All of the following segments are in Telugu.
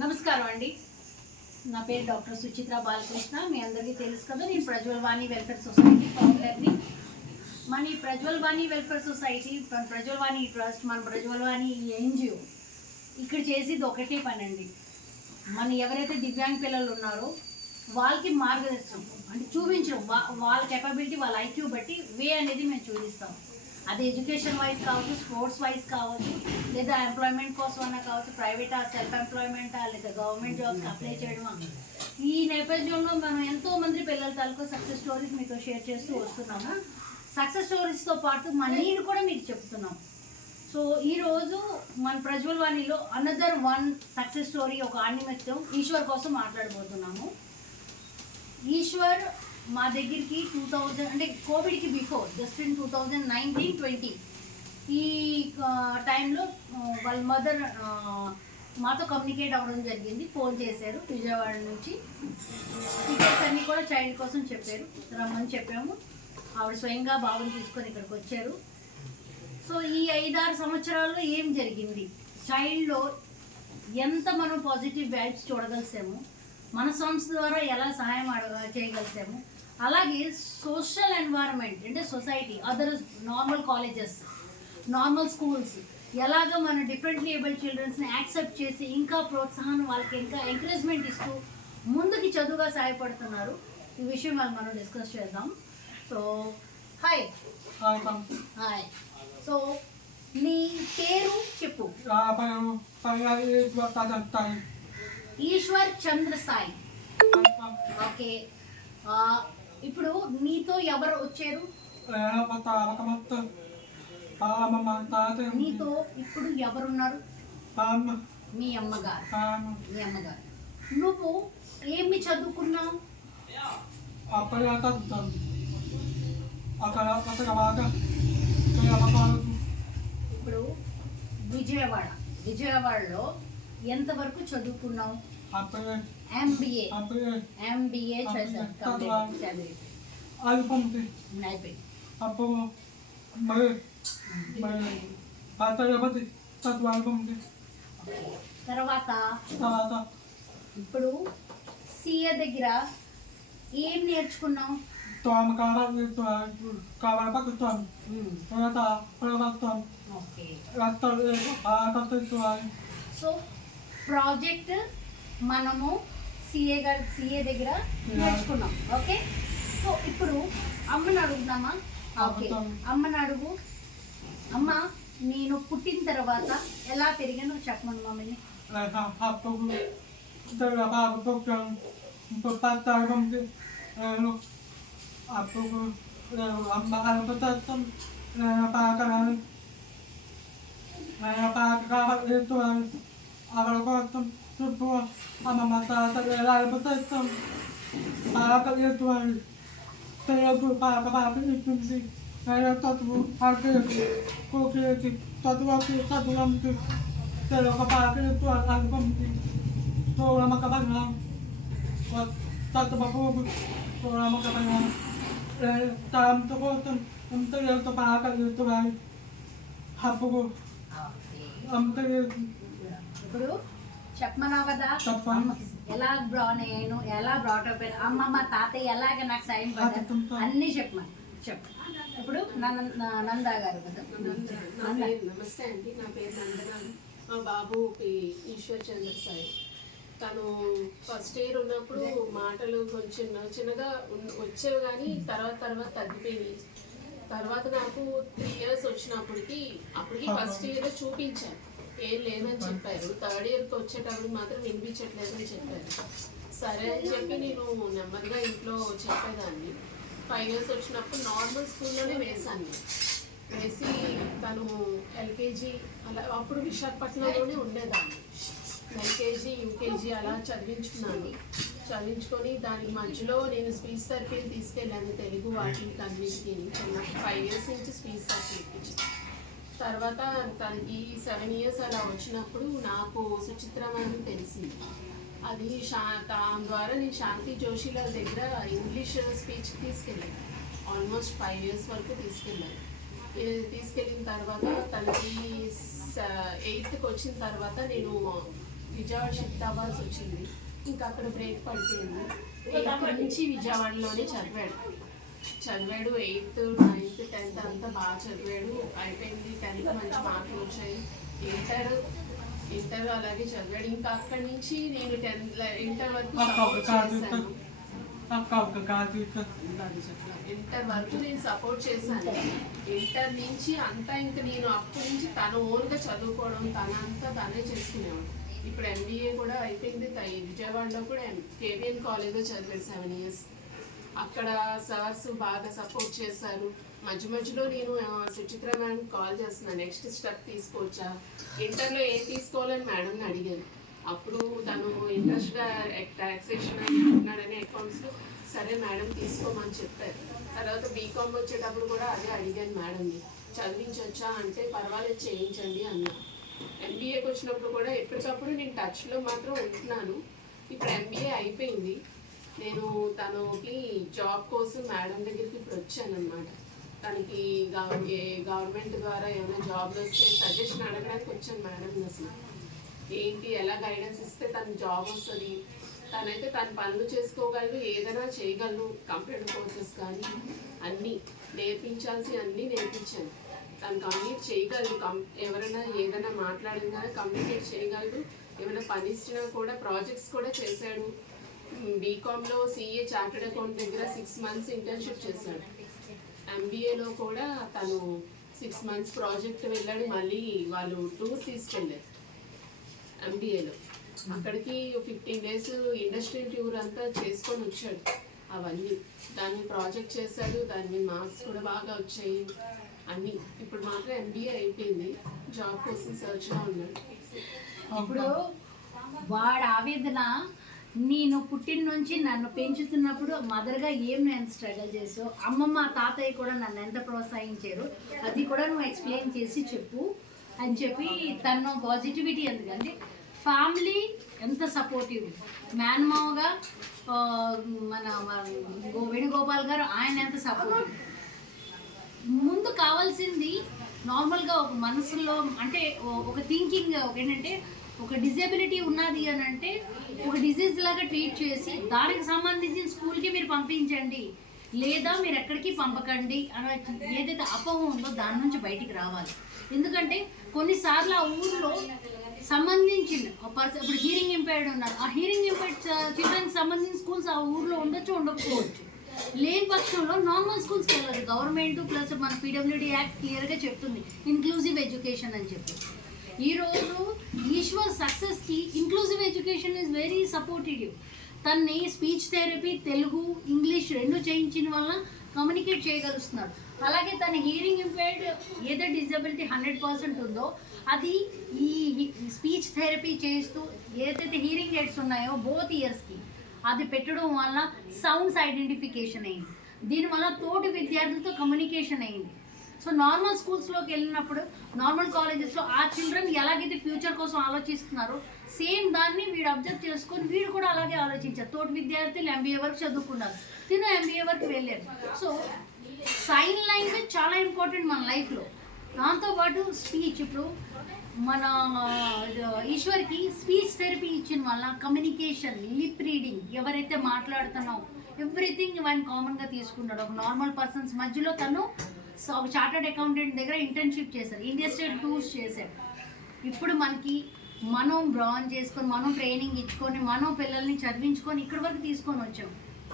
నమస్కారం అండి. నా పేరు డాక్టర్ సుచిత్ర బాలకృష్ణ. మీ అందరికీ తెలుసు కదా, నేను ప్రజ్వల్ వాణి వెల్ఫేర్ సొసైటీ ఫౌండర్ని. మన ఈ ప్రజ్వల్ వాణి వెల్ఫేర్ సొసైటీ, ప్రజ్వల్ వాణి ట్రస్ట్, మన ప్రజ్వల్ వాణి ఎన్జిఓ ఇక్కడ చేసేది ఒకటే పని అండి. మన ఎవరైతే దివ్యాంగ పిల్లలు ఉన్నారో వాళ్ళకి మార్గదర్శనం అంటే చూపించడం, వాళ్ళ కెపబిలిటీ, వాళ్ళ ఐక్యూ బట్టి వే అనేది మేము చూపిస్తాం. అది ఎడ్యుకేషన్ వైజ్ కావచ్చు, స్పోర్ట్స్ వైజ్ కావచ్చు, లేదా ఎంప్లాయ్మెంట్ కోసం అన్నా కావచ్చు, ప్రైవేటా, సెల్ఫ్ ఎంప్లాయ్మెంటా, లేదా గవర్నమెంట్ జాబ్స్కి అప్లై చేయడమా. ఈ నేపథ్యంలో మనం ఎంతోమంది పిల్లల తాలూకు సక్సెస్ స్టోరీస్ మీతో షేర్ చేస్తూ వస్తున్నాము. సక్సెస్ స్టోరీస్తో పాటు మన నీడ్ కూడా మీకు చెప్తున్నాం. సో ఈరోజు మన ప్రజ్వల్ వాణిలో అనదర్ వన్ సక్సెస్ స్టోరీ, ఒక ఆణిమిత్యం ఈశ్వర్ కోసం మాట్లాడబోతున్నాము. ఈశ్వర్ మా దగ్గరికి 2000 అంటే కోవిడ్కి బిఫోర్, జస్ట్ ఇన్ 2019-20 ఈ టైంలో వాళ్ళ మదర్ మాతో కమ్యూనికేట్ అవ్వడం జరిగింది. ఫోన్ చేశారు విజయవాడ నుంచి. టికెట్స్ అన్నీ కూడా చైల్డ్ కోసం చెప్పారు, రమ్మని చెప్పాము. ఆవిడ స్వయంగా బాబుని తీసుకొని ఇక్కడికి వచ్చారు. సో ఈ 5-6 సంవత్సరాల్లో ఏం జరిగింది, చైల్డ్లో ఎంత మనం పాజిటివ్ వైబ్స్ చూడగలిసాము, మన సంస్థ ద్వారా ఎలా సహాయం చేయగలిసాము, అలాగే సోషల్ ఎన్వైరన్మెంట్ అంటే society, other normal colleges, normal schools ఎలాగ మన డిఫరెంట్లీ ఏబుల్ చిల్డ్రన్స్ని యాక్సెప్ట్ చేసి ఇంకా ప్రోత్సాహం, వాళ్ళకి ఇంకా ఎంకరేజ్మెంట్ ఇస్తూ ముందుకి చదువుగా సహాయపడుతున్నారు. ఈ విషయం మనం డిస్కస్ చేద్దాం. So hi. హాయ్. సో నీ పేరు చెప్పు. ఈశ్వర్ చంద్ర సాయి. ఓకే. ఇప్పుడు నీతో ఎవరు వచ్చారు? నీతో ఇప్పుడు ఎవరున్నారు? మీ అమ్మగారు. మీ అమ్మగారు. నువ్వు ఏమి చదువుకున్నావు? ఇప్పుడు విజయవాడలో ఎంతవరకు చదువుకున్నావు? ఎంబీఏ చేశాను. తర్వాత ఇప్పుడు సిఏ దగ్గర ఏం నేర్చుకున్నావు? సో ప్రాజెక్ట్ మనము సిఏ దగ్గర నేర్చుకున్నాం. ఓకే. సో ఇప్పుడు అమ్మని అడుగుదామా? ఓకే, అమ్మని అడుగు. అమ్మ, నేను పుట్టిన తర్వాత ఎలా పెరిగానో చెప్పమను మమ్మల్ని. ఇప్పుడు చెప్పమన్నావు కదా నేను ఎలా బ్రాటప్ అయినా, అమ్మ మా తాతయ్య ఎలాగ నాకు సాయం పడ్డారు అన్నీ చెప్పమని చెప్పు. ఇప్పుడు నందా గారు కదా. నమస్తే అండి, నా పేరు నందన. మా బాబు ఈశ్వర్ చంద్ర సాయి. తను ఫస్ట్ ఇయర్ ఉన్నప్పుడు మాటలు కొంచెం చిన్నగా వచ్చేవి, కానీ తర్వాత తగ్గిపోయింది. తర్వాత నాకు 3 years వచ్చినప్పటికి ఫస్ట్ ఇయర్ చూపించాను, ఏం లేదని చెప్పారు. థర్డ్ ఇయర్కి వచ్చేటప్పుడు మాత్రం వినిపించట్లేదని చెప్పారు. సరే అని చెప్పి నేను నెమ్మదిగా ఇంట్లో చెప్పేదాన్ని. 5 years వచ్చినప్పుడు నార్మల్ స్కూల్లోనే వేశాను. వేసి తను ఎల్కేజీ అలా, అప్పుడు విశాఖపట్నంలోనే ఉండేదాన్ని. ఎల్కేజీ యూకేజీ అలా చదివించుకొని దానికి మధ్యలో నేను స్పీచ్ థెరపీని తీసుకెళ్ళాను, తెలుగు వాటికి అన్నింటికి. 5 years నుంచి స్పీచ్ థెరపీ ఇప్పించాను. తర్వాత తనకి 7 years అలా వచ్చినప్పుడు నాకు సుచిత్రమని తెలిసింది. అది దాని ద్వారా నేను శాంతి జోషిల దగ్గర ఇంగ్లీష్ స్పీచ్కి తీసుకెళ్ళాను. ఆల్మోస్ట్ 5 years వరకు తీసుకెళ్ళాను. తీసుకెళ్ళిన తర్వాత తనకి 8th వచ్చిన తర్వాత నేను విజయవాడ షిఫ్ట్ అవ్వాల్సి వచ్చింది. ఇంకా అక్కడ బ్రేక్ పడిపోయింది. 8th నుంచి విజయవాడలోనే చదివాడు 8th, 9th, 10th అంతా బాగా చదివాడు. అయిపోయింది. 10th మంచి మార్కులు వచ్చాయి. ఇంటర్ అలాగే చదివాడు. ఇంకా అక్కడి నుంచి నేను ఇంటర్ వరకు సపోర్ట్ చేశాను. ఇంటర్ నుంచి అంతా ఇంకా నేను అప్పటి నుంచి తను ఓన్గా చదువుకోవడం తనంతా తనే చేసుకునేవాడు. ఇప్పుడు MBA కూడా అయిపోయింది. విజయవాడలో కూడా KVN కాలేజ్లో చదివాడు 7 years. అక్కడ సార్స్ బాగా సపోర్ట్ చేశారు. మధ్యలో నేను సుచిత్ర మేడం కాల్ చేస్తున్నాను, నెక్స్ట్ స్టెప్ తీసుకోవచ్చా, ఇంటర్లో ఏం తీసుకోవాలని మేడంని అడిగాను. అప్పుడు తను ఇంట్రెస్ట్గా టాక్సేషన్ అనుకుంటున్నాడని అకౌంట్స్లో, సరే మేడం తీసుకోమని చెప్పారు. తర్వాత బీకామ్ వచ్చేటప్పుడు కూడా అదే అడిగాను మేడంని, చదివించవచ్చా అంటే పర్వాలేదు చేయించండి అన్నా. MBAకి వచ్చినప్పుడు కూడా ఎప్పటికప్పుడు నేను టచ్లో మాత్రం ఉంటున్నాను. ఇప్పుడు MBA అయిపోయింది. నేను తనకి జాబ్ కోసం మేడం దగ్గరికి ఇప్పుడు వచ్చాను అనమాట. తనకి గవర్నమెంట్ ద్వారా ఏమైనా జాబ్లు వస్తే సజెషన్ అడగడానికి వచ్చాను మేడం. అసలు ఏంటి ఎలా గైడెన్స్ ఇస్తే తన జాబ్ వస్తుంది, తనైతే తన పనులు చేసుకోగలరు, ఏదైనా చేయగలరు. కంప్యూటర్ కోర్సెస్ కానీ అన్నీ నేర్పించాల్సి అన్నీ నేర్పించాను. తను కమ్యూనికేట్ చేయగలరు, ఎవరైనా ఏదైనా మాట్లాడినా కమ్యూనికేట్ చేయగలరు. ఏమైనా పని ఇచ్చినా కూడా ప్రాజెక్ట్స్ కూడా చేశాడు. బీకామ్లో CA చార్టెడ్ అకౌంట్ దగ్గర 6 months ఇంటర్న్షిప్ చేశాడు. MBAలో కూడా తను 6 months ప్రాజెక్ట్ వెళ్ళాడు. మళ్ళీ వాళ్ళు టూర్ తీసుకెళ్ళారు MBAలో. అక్కడికి 15 days ఇండస్ట్రియల్ టూర్ అంతా చేసుకొని వచ్చాడు. అవన్నీ దాన్ని ప్రాజెక్ట్ చేశాడు. దాని మీద మార్క్స్ కూడా బాగా వచ్చాయి అన్నీ. ఇప్పుడు మాత్రం MBA అయిపోయింది. జాబ్ కోసం సర్చ్లో ఉన్నాడు. ఇప్పుడు వాడి ఆవేదన, నేను పుట్టిన నుంచి నన్ను పెంచుతున్నప్పుడు మదర్గా నేను స్ట్రగుల్ చేసావు, అమ్మమ్మ తాతయ్య కూడా నన్ను ఎంత ప్రోత్సహించారు, అది కూడా నువ్వు ఎక్స్ప్లెయిన్ చేసి చెప్పు అని చెప్పి తను పాజిటివిటీ. ఎందుకంటే ఫ్యామిలీ ఎంత సపోర్టివ్, మేనమావగా మన వేణుగోపాల్ గారు ఆయన ఎంత సపోర్టివ్. ముందు కావాల్సింది నార్మల్గా ఒక మనసులో అంటే ఒక థింకింగ్ ఏంటంటే ఒక డిజేబిలిటీ ఉన్నది అని అంటే ఒక డిజీజ్ లాగా ట్రీట్ చేసి దానికి సంబంధించిన స్కూల్కి మీరు పంపించండి, లేదా మీరు ఎక్కడికి పంపకండి అని ఏదైతే అపోహ ఉందో దాని నుంచి బయటికి రావాలి. ఎందుకంటే కొన్నిసార్లు ఆ ఊర్లో సంబంధించిన ఇప్పుడు హీరింగ్ ఇంపైర్డ్ ఉన్నారు, ఆ హీరింగ్ ఇంపైర్డ్ చిల్డ్రన్కి సంబంధించిన స్కూల్స్ ఆ ఊర్లో ఉండొచ్చు ఉండకపోవచ్చు. లేని పక్షంలో నార్మల్ స్కూల్స్కి వెళ్ళదు. గవర్నమెంట్ ప్లస్ మన PWD యాక్ట్ క్లియర్గా చెప్తుంది ఇంక్లూజివ్ ఎడ్యుకేషన్ అని చెప్పి. ఈరోజు ఈశ్వర్ సక్సెస్కి inclusive education is very supportive. తన్ని స్పీచ్ థెరపీ, తెలుగు, ఇంగ్లీష్ 2 చేయించిన వల్ల కమ్యూనికేట్ చేయగలుగుతున్నాడు. అలాగే తన హీరింగ్ ఇంపైర్డ్ ఏదో డిజబిలిటీ 100% ఉందో అది ఈ స్పీచ్ థెరపీ చేస్తూ ఏదైతే హీరింగ్ ఎయిడ్స్ ఉన్నాయో బోత్ ఇయర్స్కి అది పెట్టడం వల్ల సౌండ్స్ ఐడెంటిఫికేషన్ అయింది. దీనివల్ల తోటి విద్యార్థులతో కమ్యూనికేషన్ అయింది. సో నార్మల్ స్కూల్స్లోకి వెళ్ళినప్పుడు, నార్మల్ కాలేజెస్లో ఆ చిల్డ్రన్ ఎలాగైతే ఫ్యూచర్ కోసం ఆలోచిస్తున్నారో సేమ్ దాన్ని వీడు అబ్జర్వ్ చేసుకొని వీడు కూడా అలాగే ఆలోచించారు. తోటి విద్యార్థులు MBA వరకు చదువుకున్నారు, తిను MBA వరకు వెళ్ళారు. సో సైన్ లాంగ్వేజ్ చాలా ఇంపార్టెంట్ మన లైఫ్లో. దాంతోపాటు స్పీచ్, ఇప్పుడు మన ఈశ్వర్కి స్పీచ్ థెరపీ ఇచ్చిన వల్ల కమ్యూనికేషన్, లిప్ రీడింగ్, ఎవరైతే మాట్లాడుతున్నావు ఎవ్రీథింగ్ ఆయన కామన్గా తీసుకున్నాడు. ఒక నార్మల్ పర్సన్స్ మధ్యలో తను చార్టర్డ్ అకౌంటెంట్ దగ్గర ఇంటర్న్షిప్ చేశారు, ఇండస్ట్రియల్ టూర్స్ చేశారు. ఇప్పుడు మనం బ్రాన్ చేసుకొని, మనం ట్రైనింగ్ ఇచ్చుకొని, మనం పిల్లల్ని చదివించుకొని ఇక్కడి వరకు తీసుకొని వచ్చాం.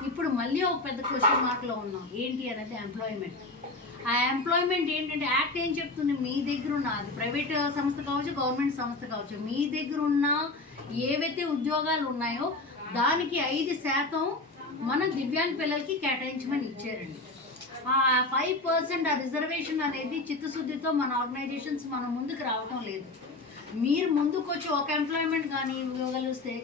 ఇప్పుడు మళ్ళీ ఒక పెద్ద క్వశ్చన్ మార్క్లో ఉన్నాం. ఏంటి అనేది ఎంప్లాయ్మెంట్. ఆ ఎంప్లాయ్మెంట్ ఏంటంటే యాక్ట్ ఏం చెప్తుంది, మీ దగ్గర ఉన్న అది ప్రైవేట్ సంస్థ కావచ్చు, గవర్నమెంట్ సంస్థ కావచ్చు, మీ దగ్గర ఉన్న ఏవైతే ఉద్యోగాలు ఉన్నాయో దానికి 5% మన దివ్యాంగ పిల్లలకి కేటాయించమని ఇచ్చారండి. ఆ 5% ఆ రిజర్వేషన్ అనేది చిత్తశుద్ధితో మన ఆర్గనైజేషన్స్ మనం ముందుకు రావటం లేదు. మీరు ముందుకు వచ్చి ఒక ఎంప్లాయ్మెంట్ కానీ ఇవ్వగలిస్తే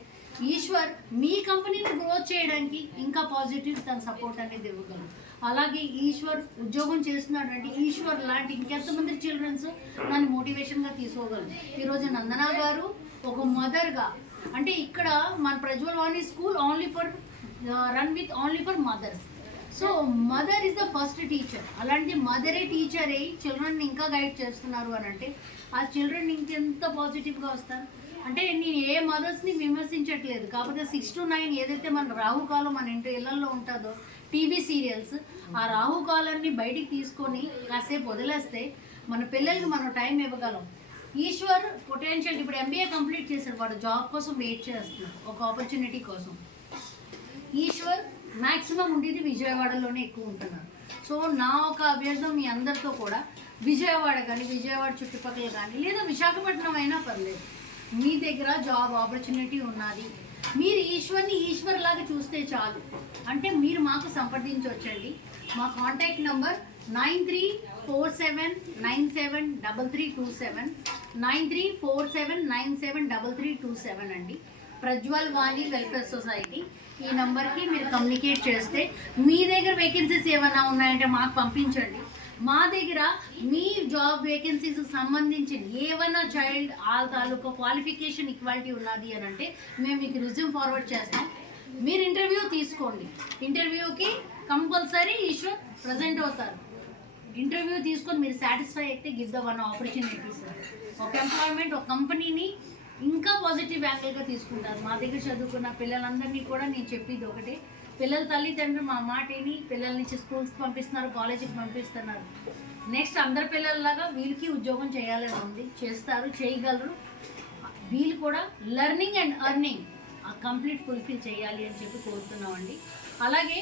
ఈశ్వర్ మీ కంపెనీని గ్రోత్ చేయడానికి ఇంకా పాజిటివ్ తన సపోర్ట్ అనేది ఇవ్వగలరు. అలాగే ఈశ్వర్ ఉద్యోగం చేస్తున్నాడంటే ఈశ్వర్ లాంటి ఇంకెంతమంది చిల్డ్రన్స్ దాన్ని మోటివేషన్గా తీసుకోగలరు. ఈరోజు నందనా గారు ఒక మదర్గా, అంటే ఇక్కడ మన Prajwal Vani school only for mothers. So mother is the first teacher. అలాంటి మదరే టీచర్ అయ్యి చిల్డ్రన్ ఇంకా గైడ్ చేస్తున్నారు అని అంటే ఆ చిల్డ్రన్ ఇంకెంత పాజిటివ్గా వస్తారు. అంటే నేను ఏ మదర్స్ని విమర్శించట్లేదు, కాకపోతే 6 to 9 ఏదైతే మన రాహుకాలం మన ఇంటి ఇళ్లలో ఉంటుందో టీవీ సీరియల్స్, ఆ రాహుకాలాన్ని బయటికి తీసుకొని కాసేపు వదిలేస్తే మన పిల్లలకి మనం టైం ఇవ్వగలం. ఈశ్వర్ పొటెన్షియల్ ఇప్పుడు MBA కంప్లీట్ చేశాడు, వాడు జాబ్ కోసం వెయిట్ చేస్తున్నాడు, ఒక ఆపర్చునిటీ కోసం. ఈశ్వర్ మ్యాక్సిమం ఉండేది విజయవాడలోనే ఎక్కువ ఉంటున్నారు. సో నా ఒక అభ్యర్థం మీ అందరితో కూడా, విజయవాడ కానీ విజయవాడ చుట్టుపక్కల కానీ లేదా విశాఖపట్నం అయినా పర్లేదు, మీ దగ్గర జాబ్ ఆపర్చునిటీ ఉన్నది, మీరు ఈశ్వర్ని ఈశ్వర్ లాగా చూస్తే చాలు అంటే మీరు మాకు సంప్రదించవచ్చండి. మా కాంటాక్ట్ నంబర్ 9347973327 9347973327 అండి. ప్రజ్వల్ వాణి వెల్ఫేర్ సొసైటీ. ఈ నంబర్కి మీరు కమ్యూనికేట్ చేస్తే మీ దగ్గర వేకెన్సీస్ ఏమైనా ఉన్నాయంటే మాకు పంపించండి. మా దగ్గర మీ జాబ్ వేకెన్సీస్ సంబంధించిన ఏమైనా చైల్డ్ ఆ తాలూకా క్వాలిఫికేషన్ ఈక్వాలిటీ ఉన్నది అని అంటే మేము మీకు రిజ్యూమ్ ఫార్వర్డ్ చేస్తాం. మీరు ఇంటర్వ్యూ తీసుకోండి. ఇంటర్వ్యూకి కంపల్సరీ ఈశ్వర్ ప్రజెంట్ అవుతారు. ఇంటర్వ్యూ తీసుకొని మీరు సాటిస్ఫై అయితే గివ్ ద వన్ ఆపర్చునిటీస్. ఒక ఎంప్లాయ్మెంట్ ఒక కంపెనీని ఇంకా పాజిటివ్ యాంగిల్గా తీసుకుంటారు. మా దగ్గర చదువుకున్న పిల్లలందరినీ కూడా నేను చెప్పేది ఒకటే, పిల్లల తల్లిదండ్రులు మా మాట విని పిల్లల్ని స్కూల్స్కి పంపిస్తున్నారు, కాలేజీకి పంపిస్తున్నారు. నెక్స్ట్ అందరి పిల్లల్లాగా వీళ్ళకి ఉద్యోగం చేయాలని ఉంది, చేస్తారు, చేయగలరు. వీళ్ళు కూడా learning and earning complete fulfil చేయాలి అని చెప్పి కోరుతున్నామండి. అలాగే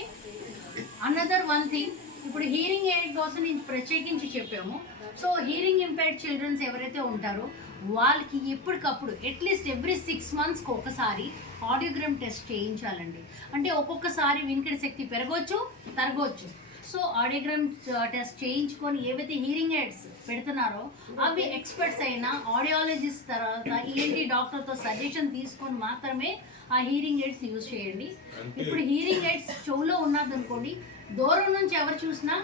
అనదర్ వన్ థింగ్, ఇప్పుడు హీరింగ్ ఎయిడ్ కోసం నేను ప్రత్యేకించి చెప్పాము. సో హీరింగ్ ఇంపైర్డ్ చిల్డ్రన్స్ ఎవరైతే ఉంటారో వాళ్ళకి ఎప్పటికప్పుడు అట్లీస్ట్ ఎవ్రీ 6 monthsకి ఒకసారి ఆడియోగ్రామ్ టెస్ట్ చేయించాలండి. అంటే ఒక్కొక్కసారి వినికిడి శక్తి పెరగవచ్చు, తరగవచ్చు. సో ఆడియోగ్రామ్ టెస్ట్ చేయించుకొని ఏవైతే హీరింగ్ ఎయిడ్స్ పెడుతున్నారో అవి ఎక్స్పర్ట్స్ అయినా ఆడియాలజిస్ట్ తర్వాత ENT డాక్టర్తో సజెషన్ తీసుకొని మాత్రమే ఆ హీరింగ్ ఎయిడ్స్ యూజ్ చేయండి. ఇప్పుడు హీరింగ్ ఎయిడ్స్ చెవులో ఉన్నదనుకోండి, దూరం నుంచి ఎవరు చూసినా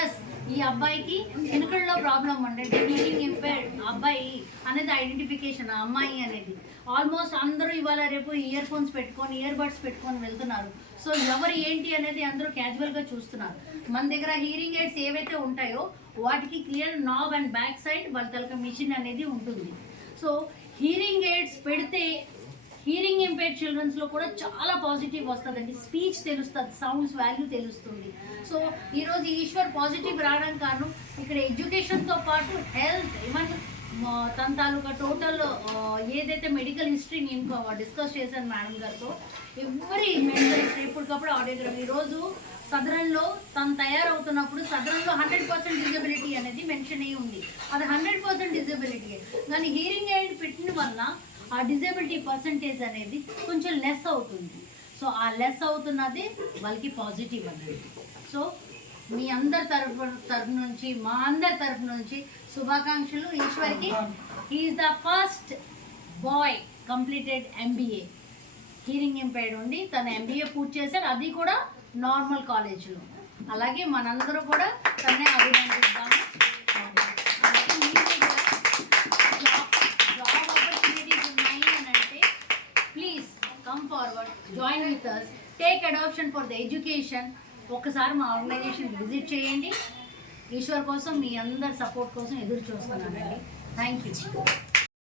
ఎస్ ఈ అబ్బాయికి వెనుకల్లో ప్రాబ్లం అంటే హీరింగ్ ఇంపైర్డ్ అబ్బాయి అనేది ఐడెంటిఫికేషన్, ఆ అమ్మాయి అనేది. ఆల్మోస్ట్ అందరూ ఇవాళ రేపు ఇయర్ ఫోన్స్ పెట్టుకొని ఇయర్ బడ్స్ పెట్టుకొని వెళ్తున్నారు. సో ఎవరు ఏంటి అనేది అందరూ క్యాజువల్గా చూస్తున్నారు. మన దగ్గర హీరింగ్ ఎయిడ్స్ ఏవైతే ఉంటాయో వాటికి clear knob and back side వాళ్ళ తలక మిషన్ అనేది ఉంటుంది. సో హీరింగ్ ఎయిడ్స్ పెడితే హీరింగ్ ఇంపైర్డ్ చిల్డ్రన్స్లో కూడా చాలా పాజిటివ్ వస్తుందండి. స్పీచ్ తెలుస్తుంది, సౌండ్స్ వాల్యూ తెలుస్తుంది. సో ఈరోజు ఈశ్వర్ పాజిటివ్ రావడం కారణం ఇక్కడ ఎడ్యుకేషన్తో పాటు హెల్త్, ఈవెన్ తన తాలూకా టోటల్ ఏదైతే మెడికల్ హిస్టరీ నేను డిస్కస్ చేశాను మేడం గారితో, ఎవరి మెడికల్ హిస్టరీ ఇప్పటికప్పుడు ఆడియోగ్రామ్. ఈరోజు సదరన్లో తను తయారవుతున్నప్పుడు సదరన్లో 100% డిజబిలిటీ అనేది మెన్షన్ అయ్యి ఉంది. అది 100% డిజబిలిటీ. కానీ హీరింగ్ ఎయిడ్ పెట్టిన వల్ల ఆ డిజబిలిటీ పర్సంటేజ్ అనేది కొంచెం లెస్ అవుతుంది. సో ఆ లెస్ అవుతున్నది వాళ్ళకి పాజిటివ్ అనేది. సో మీ అందరి తరఫు నుంచి మా అందరి తరఫు నుంచి శుభాకాంక్షలు. ఈశ్వర్కి he is the first boy completed MBA hearing impaired ఉండి తన MBA పూర్తి చేశారు, అది కూడా నార్మల్ కాలేజ్లో. అలాగే మనందరూ కూడా తనే అభినందిద్దాము. Come forward, join with us, take adoption for the education. ఒక్కసారి మా ఆర్గనైజేషన్ విజిట్ చేయండి. ఈశ్వర్ కోసం మీ అందరి సపోర్ట్ కోసం ఎదురు చూస్తున్నానండి. Thank you.